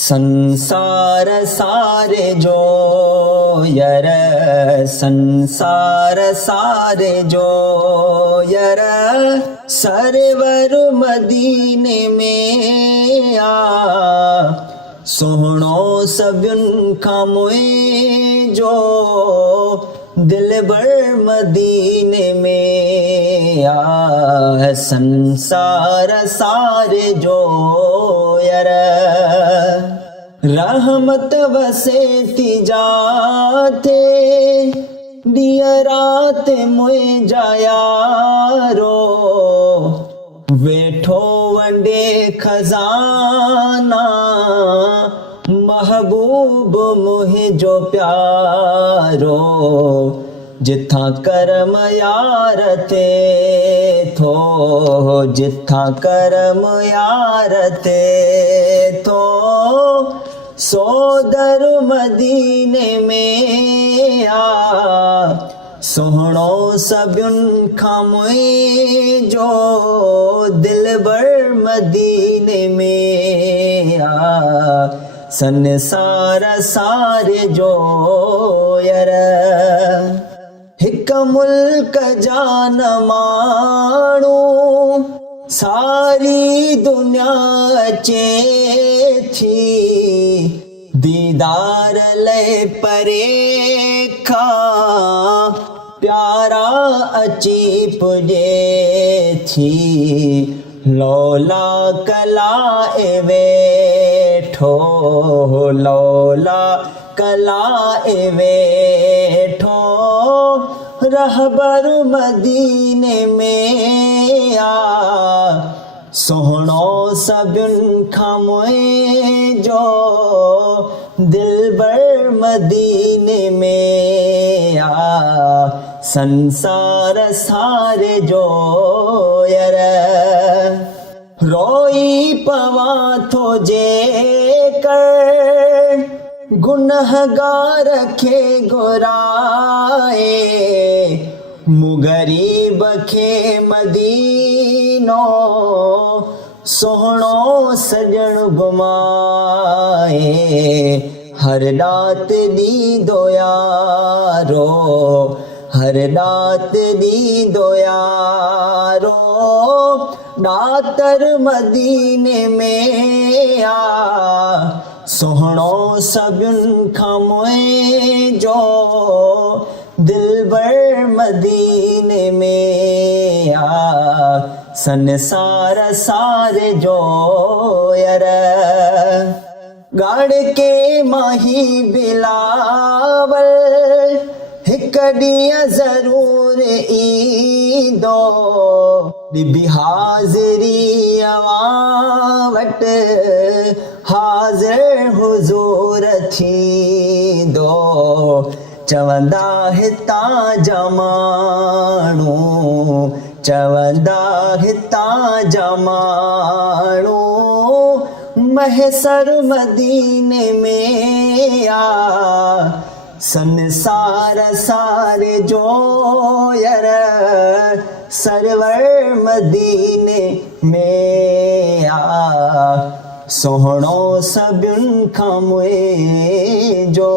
संसार सारे जो यर, संसार सारे जो यर, सरवर मदीने में आ। सोहणो सबियुन खां मुई जो दिल भर मदीने में आ। संसार सारे जो यर, रहमत वसे थी जाते दिया रात मुझे जायारो। वेठो वंडे खजाना महबूब मुझे जो प्यारो। जिथा करम यार थे थो, जिथा करम यार थे थो, सोदर मदीने में आ। सोहणो सबियुन खां मुई जो दिल भर मदीने में आ। संसार सारे जो यर, हिक मुल्क जान माण्हू सारी दुनिया अचे थी। दीदार ले परे खां प्यारा अची पुजे थी। लौला कला ए वेठो, लौला कला ए वेठो, रहबर मदीने में आ। सोहणो सबियुन खां मुई जो दिल भर मदीने में आ। संसार सारे जो यर, रोई पवा थो जे कर गुनहगार खे घुराए। मुगरीब खे मदीनो सोहणो सजण घुमाए। हर रात ॾींदो यारो, हर रात ॾींदो यारो, ॾातर मदीने में आ। सोहणो सबियुन खां मुई जो दिल भर मदीने में आ। संसार सारे जो यर, गाड़ के माही बिलावल हिक ॾींहुं ज़रूर ईंदो। ॾिबी हाज़िरी अवां वटि हाज़िर हुज़ूर थींदो। चवंदा हितां जा माण्हू, चवंदा हितां जा माण्हू, महसर मदीने में आ। संसार सारे जो यर, सरवर मदीने में आ। सोहणो सबियुन खां मुई जो